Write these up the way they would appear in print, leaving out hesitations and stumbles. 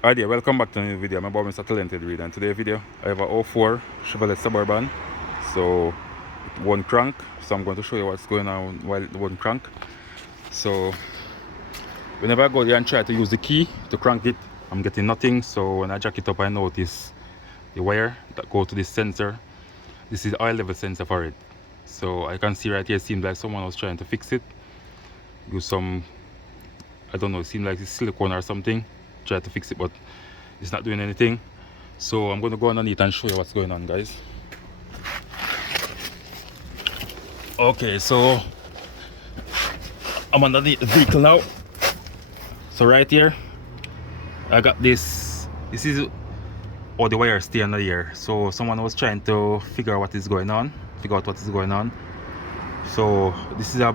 Hi there, welcome back to a new video. I'm about Mr. Talented Reader, and today's video I have a '04 Chevrolet Suburban. So it one crank, so I'm going to show you what's going on while it one crank. So whenever I go there and try to use the key to crank it, I'm getting nothing. So when I jack it up, I notice the wire that go to this sensor. This is oil level sensor for it. So I can see right here, it seems like someone was trying to fix it. Use some, I don't know, it seems like it's silicone or something. Try to fix it, but it's not doing anything. So I'm going to go underneath and show you what's going on, guys. Okay, so I'm underneath the vehicle now. So right here I got this is all the wires stay under here. So someone was trying to figure out what is going on, so this is a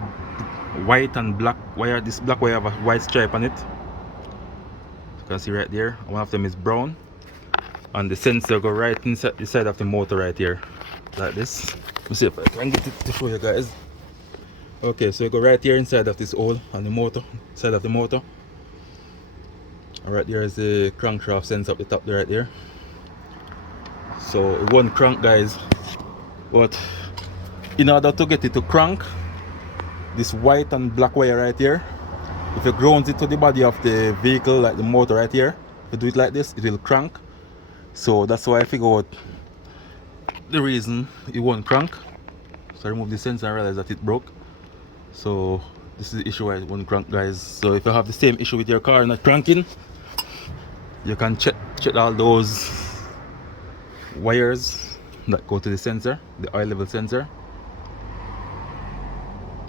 white and black wire. This black wire have a white stripe on it. You can see right there, one of them is brown, and the sensor go right inside the side of the motor right here, like this. Let me see if I can get it to show you guys. Okay, so you go right here inside of this hole on the motor, side of the motor. And right there is the crankshaft sensor up the top there, right there. So it won't crank, guys, but in order to get it to crank, this white and black wire right here, if you ground it to the body of the vehicle, like the motor right here, if you do it like this, it will crank. So that's why I figure out the reason it won't crank. So I remove the sensor and realize that it broke. So this is the issue why it won't crank, guys. So if you have the same issue with your car not cranking, you can check all those wires that go to the sensor, the oil level sensor.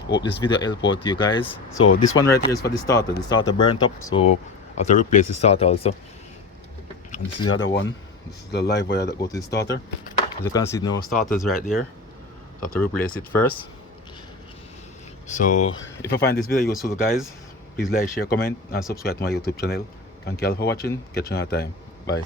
Hope this video help out you guys. So this one right here is for the starter. The starter burnt up, so I have to replace the starter also. And this is the other one. This is the live wire that goes to the starter. As you can see, no starters right there, so I have to replace it first. So if you find this video useful, guys, please like, share, comment and subscribe to my YouTube channel. Thank you all for watching. Catch you another time. Bye.